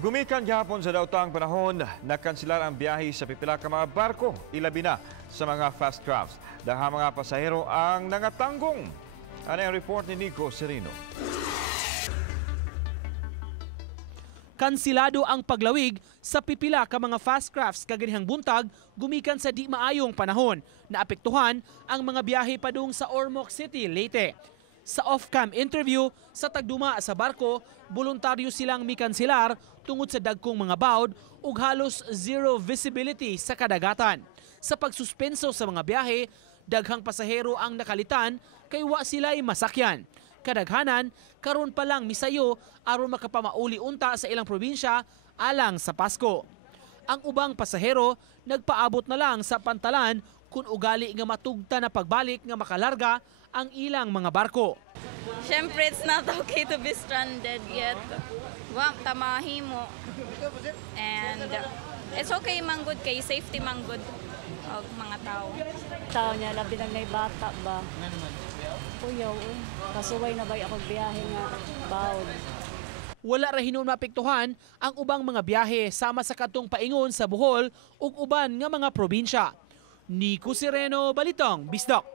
Gumikan gihapon sa daotang panahon, nagkanselar ang biyahe sa Pipila ka mga barko, ilabi na sa mga fastcrafts. Daghang mga pasahero ang nangatanggong. Ano ang report ni Nico Serino? Kanselado ang paglawig sa Pipila ka mga fastcrafts kaganihang buntag gumikan sa di maayong panahon na apektuhan ang mga biyahe padung sa Ormoc City, Leyte. Sa off-cam interview sa tagduma sa barko, voluntaryo silang mikanselar tungod sa dagkong mga bawd ug halos zero visibility sa kadagatan. Sa pagsuspenso sa mga biyahe, daghang pasahero ang nakalitan kay wa sila'y masakyan. Kadaghanan, karon pa lang misayo aron makapamauli unta sa ilang probinsya alang sa Pasko. Ang ubang pasahero nagpaabot na lang sa pantalan kung ugali nga matugta na pagbalik nga makalarga ang ilang mga barko. Siyempre, it's not okay to be stranded yet. Wa tamahimo. And it's okay manggod kay safety manggod og mga tao. Tao niya labi nang nay bata ba. Uyaw, kasuway na ba ako biyahe nga bawd. Wala ra hinon maapektuhan ang ubang mga biyahe sama sa kadtong paingon sa Bohol ug uban nga mga probinsya. Nico Sereno, Balitang Bisdak.